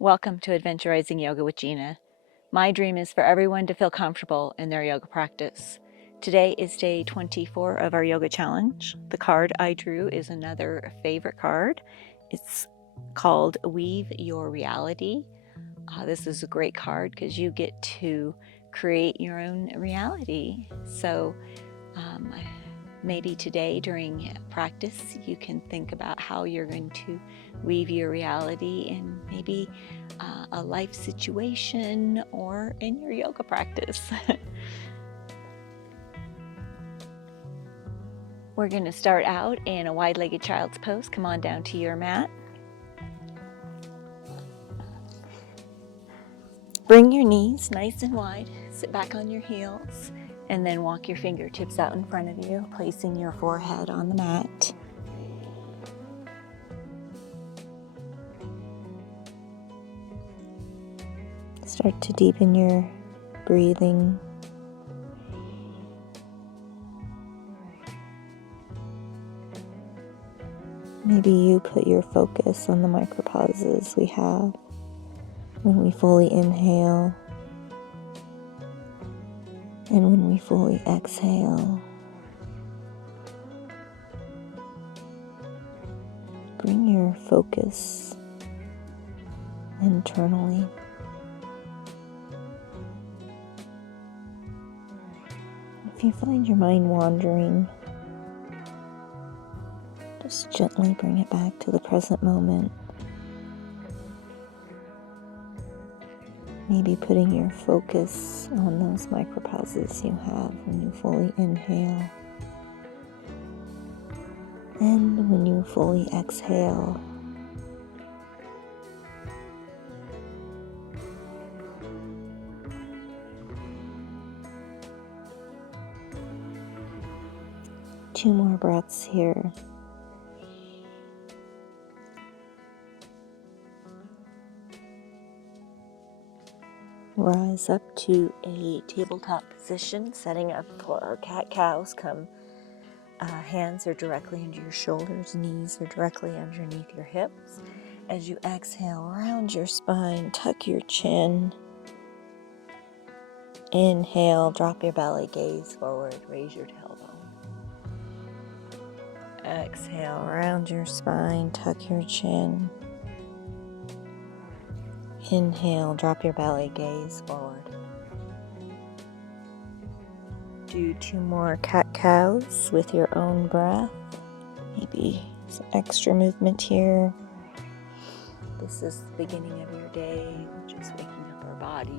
Welcome to Adventurizing Yoga with Gina. My dream is for everyone to feel comfortable in their yoga practice. Today is day 24 of our yoga challenge. The card I drew is another favorite card. It's called Weave Your Reality. This is a great card because you get to create your own reality. So maybe today during practice you can think about how you're going to weave your reality in maybe a life situation or in your yoga practice. We're going to start out in a wide-legged child's pose. Come on down to your mat. Bring your knees nice and wide. Sit back on your heels and then walk your fingertips out in front of you, placing your forehead on the mat. Start to deepen your breathing. Maybe you put your focus on the micropauses we have when we fully inhale and when we fully exhale. Bring your focus internally. If you find your mind wandering, just gently bring it back to the present moment. Maybe putting your focus on those micropauses you have when you fully inhale and when you fully exhale. Two more breaths here. Rise up to a tabletop position, setting up for our cat-cows. Hands are directly under your shoulders, knees are directly underneath your hips. As you exhale, round your spine, tuck your chin. Inhale, drop your belly, gaze forward, raise your tailbone. Exhale, round your spine, tuck your chin. Inhale, drop your belly, gaze forward. Do two more cat-cows with your own breath. Maybe some extra movement here. This is the beginning of your day. We're just waking up our bodies.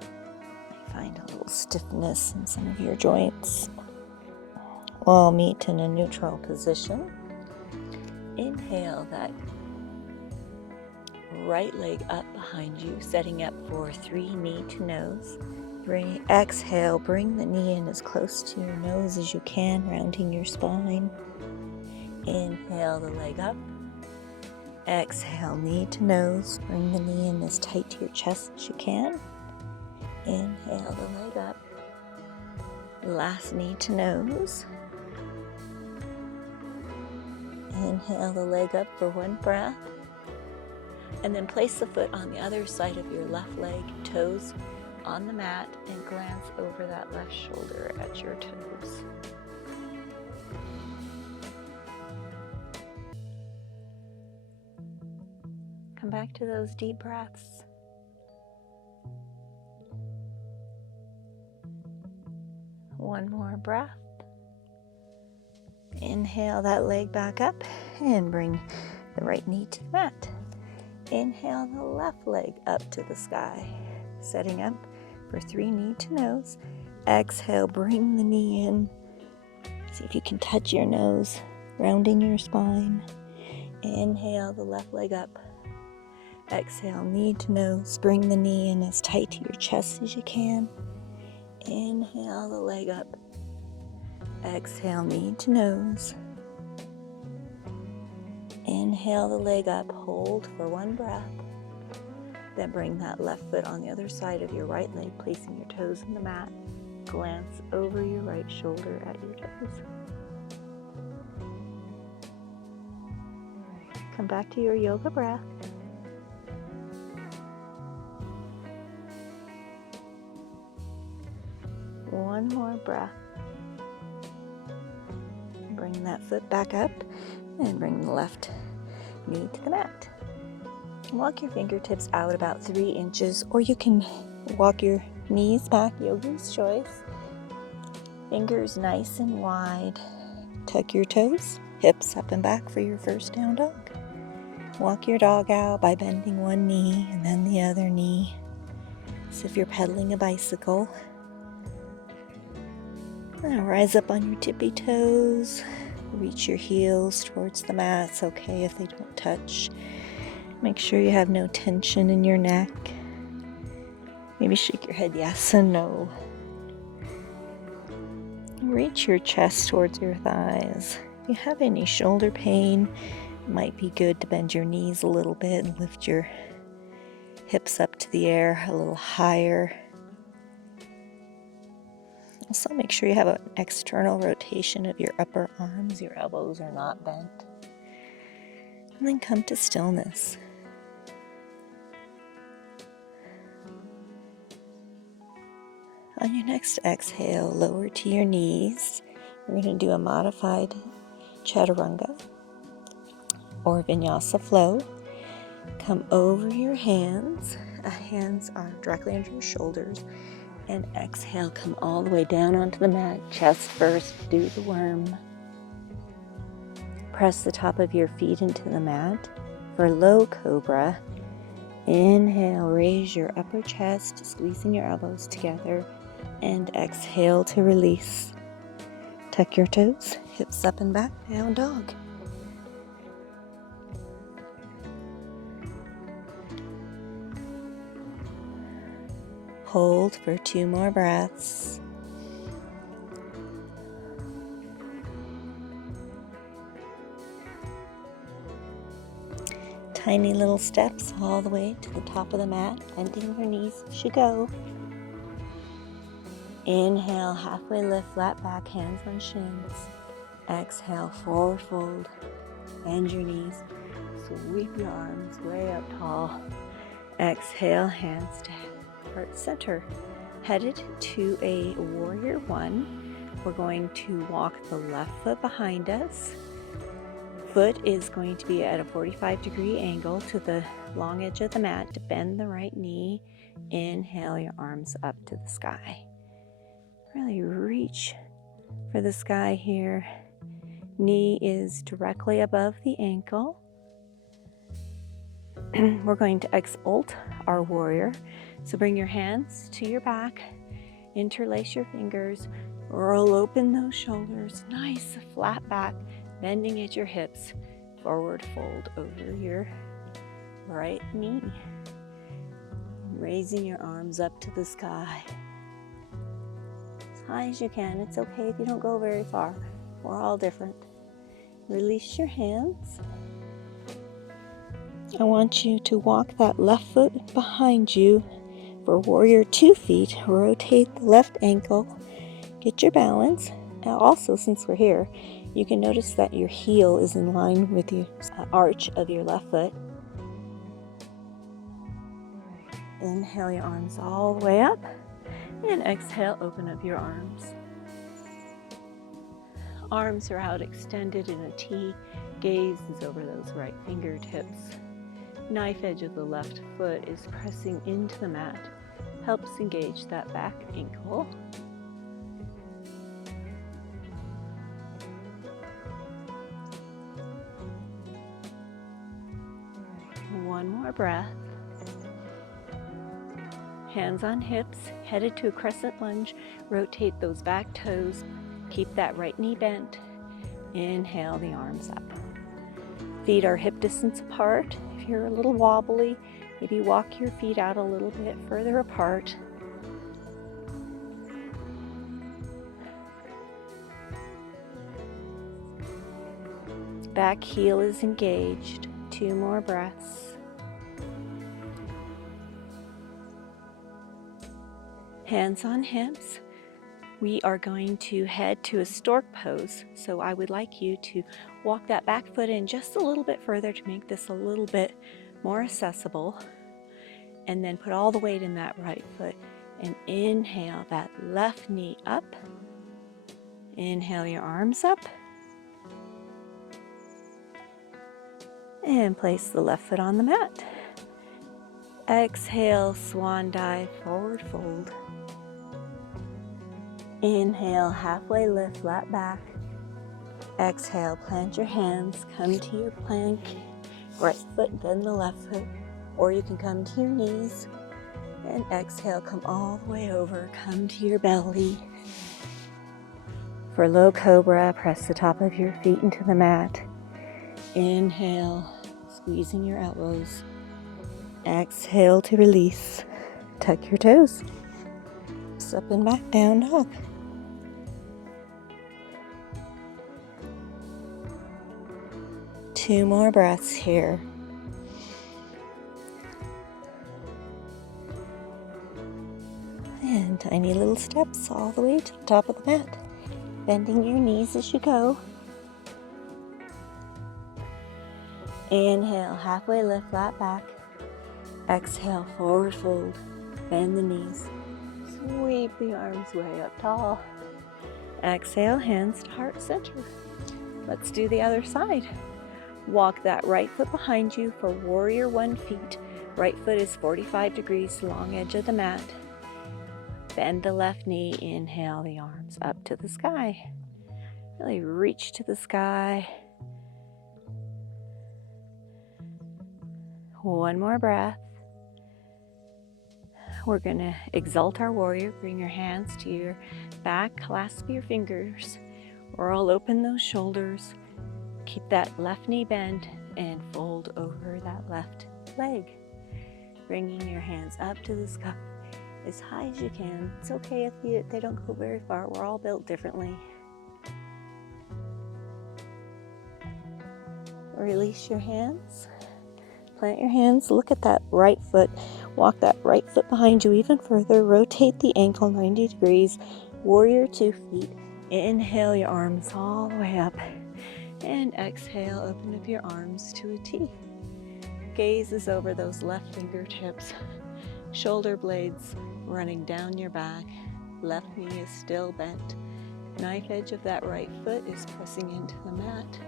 You find a little stiffness in some of your joints. We'll meet in a neutral position. Inhale that right leg up behind you, setting up for 3 knee to nose. Exhale, bring the knee in as close to your nose as you can, rounding your spine. Inhale the leg up. Exhale, knee to nose. Bring the knee in as tight to your chest as you can. Inhale the leg up. Last knee to nose. Inhale the leg up for one breath. And then place the foot on the other side of your left leg, toes on the mat, and glance over that left shoulder at your toes. Come back to those deep breaths. One more breath. Inhale that leg back up and bring the right knee to the mat. Inhale the left leg up to the sky, setting up for 3 knee to nose. Exhale, bring the knee in. See if you can touch your nose, rounding your spine. Inhale the left leg up. Exhale, knee to nose. Bring the knee in as tight to your chest as you can. Inhale the leg up. Exhale, knee to nose. Inhale the leg up. Hold for one breath. Then bring that left foot on the other side of your right leg, placing your toes in the mat. Glance over your right shoulder at your toes. Come back to your yoga breath. One more breath. Bring that foot back up and bring the left knee to the mat. Walk your fingertips out about 3 inches, or you can walk your knees back, yogi's choice. Fingers nice and wide. Tuck your toes, hips up and back for your first down dog. Walk your dog out by bending one knee and then the other knee, as if you're pedaling a bicycle. Now rise up on your tippy toes. Reach your heels towards the mat. It's okay if they don't touch. Make sure you have no tension in your neck. Maybe shake your head yes and no. Reach your chest towards your thighs. If you have any shoulder pain, it might be good to bend your knees a little bit and lift your hips up to the air a little higher. Also, make sure you have an external rotation of your upper arms. Your elbows are not bent. And then come to stillness. On your next exhale, lower to your knees. We're going to do a modified chaturanga or vinyasa flow. Come over your hands. Hands are directly under your shoulders. And exhale, come all the way down onto the mat. Chest first, do the worm. Press the top of your feet into the mat. For low cobra, inhale, raise your upper chest, squeezing your elbows together. And exhale to release. Tuck your toes, hips up and back, down dog. Hold for 2 more breaths. Tiny little steps all the way to the top of the mat, bending your knees as you go. Inhale, halfway lift, flat back, hands on shins. Exhale, forward fold, bend your knees, sweep your arms way up tall. Exhale, hands to heart center. Headed to a warrior one. We're going to walk the left foot behind us. Foot is going to be at a 45-degree angle to the long edge of the mat. To bend the right knee, inhale your arms up to the sky. Really reach for the sky here. Knee is directly above the ankle. We're going to X-bolt our warrior. So bring your hands to your back, interlace your fingers, roll open those shoulders, nice flat back, bending at your hips, forward fold over your right knee, raising your arms up to the sky. As high as you can. It's okay if you don't go very far. We're all different. Release your hands. I want you to walk that left foot behind you for warrior 2 feet. Rotate the left ankle. Get your balance. Now also, since we're here, you can notice that your heel is in line with the arch of your left foot. Inhale your arms all the way up. And exhale, open up your arms. Arms are out extended in a T. Gaze is over those right fingertips. Knife edge of the left foot is pressing into the mat. Helps engage that back ankle. One more breath. Hands on hips, headed to a crescent lunge. Rotate those back toes. Keep that right knee bent. Inhale the arms up. Feet are hip distance apart. If you're a little wobbly, maybe walk your feet out a little bit further apart. Back heel is engaged. 2 more breaths. Hands on hips. We are going to head to a stork pose. So I would like you to walk that back foot in just a little bit further to make this a little bit more accessible. And then put all the weight in that right foot. And inhale that left knee up. Inhale your arms up. And place the left foot on the mat. Exhale, swan dive, forward fold. Inhale, halfway lift, flat back. Exhale, plant your hands, come to your plank. Right foot, then the left foot. Or you can come to your knees. And exhale, come all the way over, come to your belly. For low cobra, press the top of your feet into the mat. Inhale, squeezing your elbows. Exhale to release. Tuck your toes. Up and back, down dog. Two more breaths here. And tiny little steps all the way to the top of the mat. Bending your knees as you go. Inhale, halfway lift, flat back. Exhale, forward fold. Bend the knees. Sweep the arms way up tall. Exhale, hands to heart center. Let's do the other side. Walk that right foot behind you for warrior 1 feet. Right foot is 45 degrees, long edge of the mat. Bend the left knee, inhale the arms up to the sky. Really reach to the sky. One more breath. We're going to exalt our warrior. Bring your hands to your back, clasp your fingers. Roll open those shoulders. Keep that left knee bent and fold over that left leg. Bringing your hands up to the sky as high as you can. It's okay if they don't go very far. We're all built differently. Release your hands. Plant your hands. Look at that right foot. Walk that right foot behind you even further. Rotate the ankle 90 degrees. Warrior 2 feet. Inhale your arms all the way up. And exhale, open up your arms to a T. Gaze is over those left fingertips. Shoulder blades running down your back. Left knee is still bent. Knife edge of that right foot is pressing into the mat.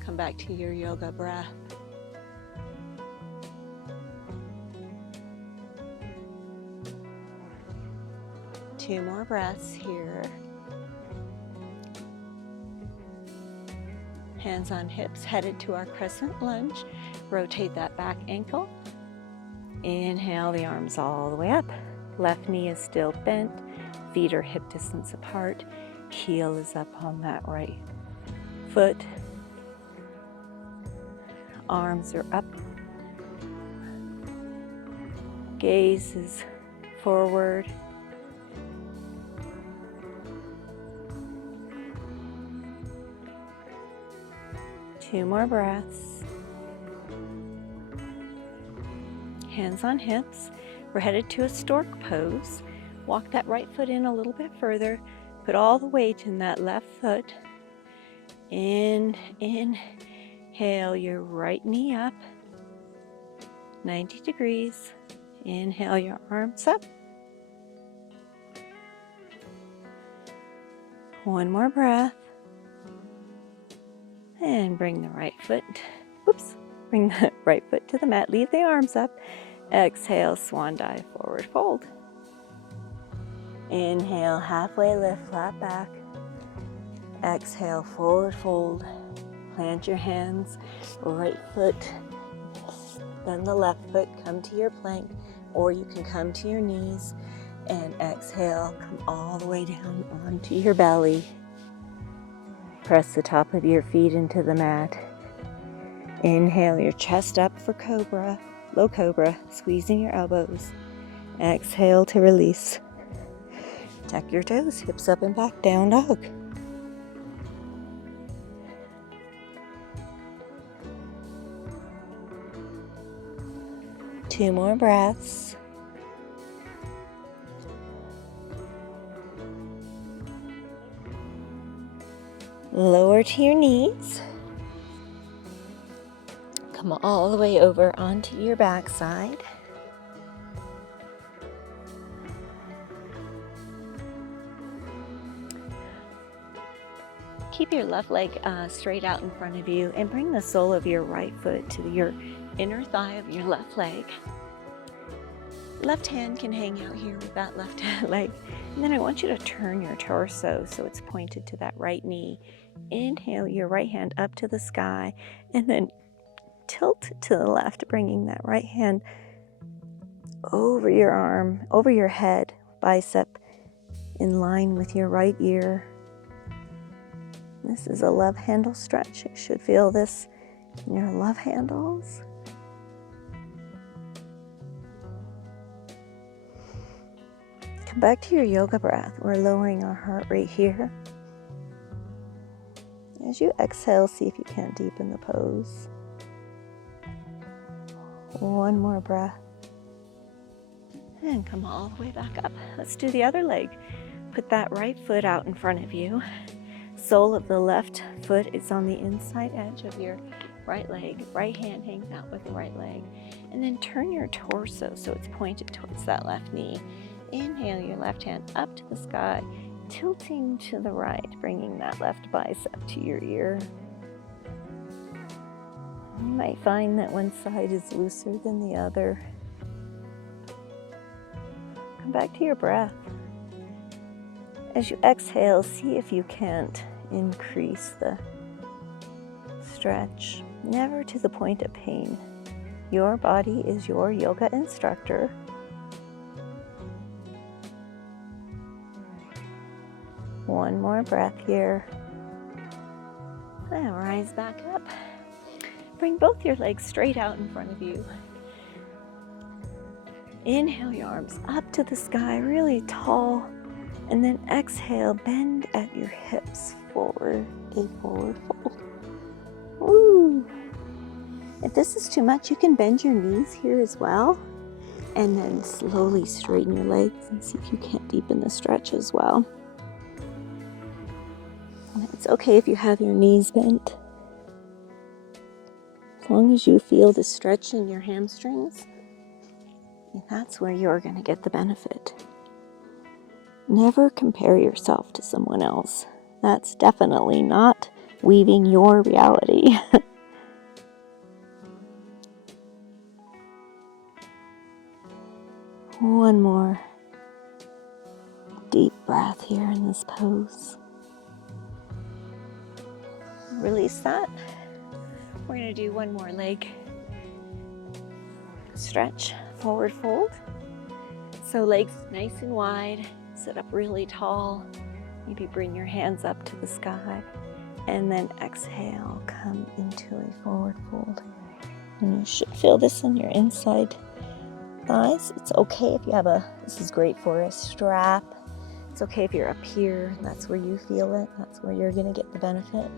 Come back to your yoga breath. Two more breaths here. Hands on hips, headed to our crescent lunge. Rotate that back ankle. Inhale the arms all the way up. Left knee is still bent. Feet are hip distance apart. Heel is up on that right foot. Arms are up. Gaze is forward. Two more breaths. Hands on hips. We're headed to a stork pose. Walk that right foot in a little bit further. Put all the weight in that left foot. Inhale your right knee up. 90 degrees. Inhale your arms up. One more breath. And bring the right foot to the mat. Leave the arms up. Exhale, swan dive, forward fold. Inhale, halfway lift, flat back. Exhale, forward fold. Plant your hands, right foot, then the left foot. Come to your plank, or you can come to your knees. And exhale, come all the way down onto your belly. Press the top of your feet into the mat. Inhale your chest up for cobra, low cobra, squeezing your elbows. Exhale to release. Tuck your toes, hips up and back, down dog. Two more breaths. Lower to your knees. Come all the way over onto your backside. Keep your left leg straight out in front of you and bring the sole of your right foot to your inner thigh of your left leg. Left hand can hang out here with that left leg. And then I want you to turn your torso so it's pointed to that right knee. Inhale your right hand up to the sky and then tilt to the left, bringing that right hand over your arm, over your head, bicep in line with your right ear. This is a love handle stretch. You should feel this in your love handles. Come back to your yoga breath. We're lowering our heart rate here. As you exhale, see if you can't deepen the pose. One more breath. And come all the way back up. Let's do the other leg. Put that right foot out in front of you. Sole of the left foot is on the inside edge of your right leg. Right hand hangs out with the right leg. And then turn your torso so it's pointed towards that left knee. Inhale your left hand up to the sky, tilting to the right, bringing that left bicep to your ear. You might find that one side is looser than the other. Come back to your breath. As you exhale, see if you can't increase the stretch, never to the point of pain. Your body is your yoga instructor. One more breath here. And rise back up. Bring both your legs straight out in front of you. Inhale your arms up to the sky, really tall. And then exhale, bend at your hips forward, a forward fold. Woo. If this is too much, you can bend your knees here as well. And then slowly straighten your legs and see if you can't deepen the stretch as well. And it's okay if you have your knees bent. As long as you feel the stretch in your hamstrings, that's where you're going to get the benefit. Never compare yourself to someone else. That's definitely not weaving your reality. One more deep breath here in this pose. Release that. We're going to do one more leg stretch, forward fold. So legs nice and wide, sit up really tall. Maybe bring your hands up to the sky. And then exhale, come into a forward fold. And you should feel this in your inside thighs. It's okay if you have this is great for a strap. It's okay if you're up here, that's where you feel it. That's where you're going to get the benefit.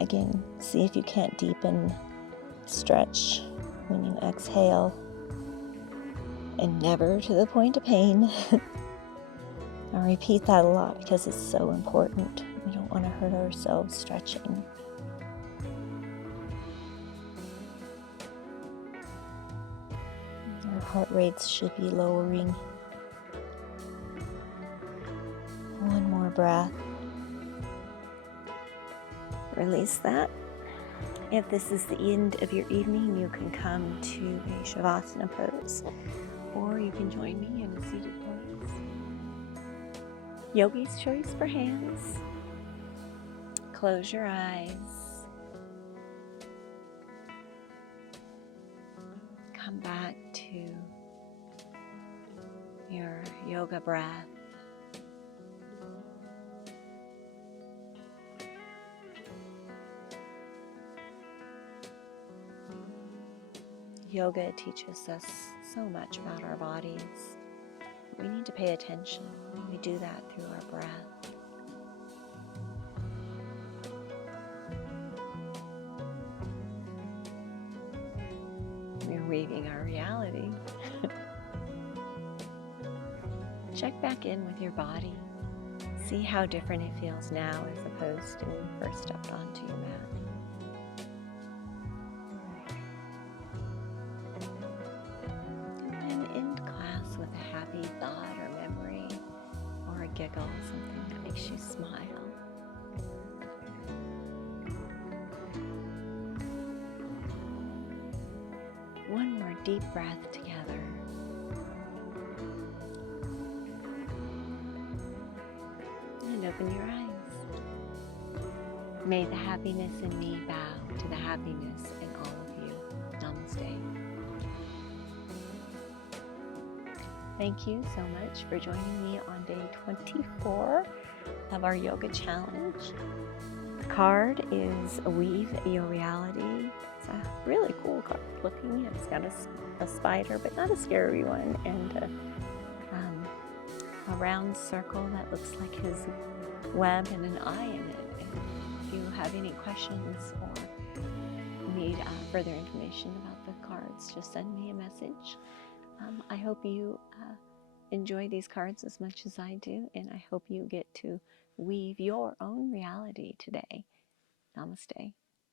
Again, see if you can't deepen stretch when you exhale. And never to the point of pain. I repeat that a lot because it's so important. We don't want to hurt ourselves stretching. Our heart rates should be lowering. One more breath. Release that. If this is the end of your evening, you can come to a Shavasana pose, or you can join me in a seated pose. Yogi's choice for hands. Close your eyes. Come back to your yoga breath. Yoga teaches us so much about our bodies. We need to pay attention. We do that through our breath. We're weaving our reality. Check back in with your body. See how different it feels now as opposed to when you first stepped onto your mat. giggle, something that makes you smile. One more deep breath together. And open your eyes. May the happiness in me bow to the happiness in all of you. Namaste. Thank you so much for joining me on day 24 of our yoga challenge. The card is Weave Your Reality. It's a really cool card looking. It's got a spider, but not a scary one, and a round circle that looks like his web and an eye in it. And if you have any questions or need further information about the cards, just send me a message. I hope you enjoy these cards as much as I do, and I hope you get to weave your own reality today. Namaste.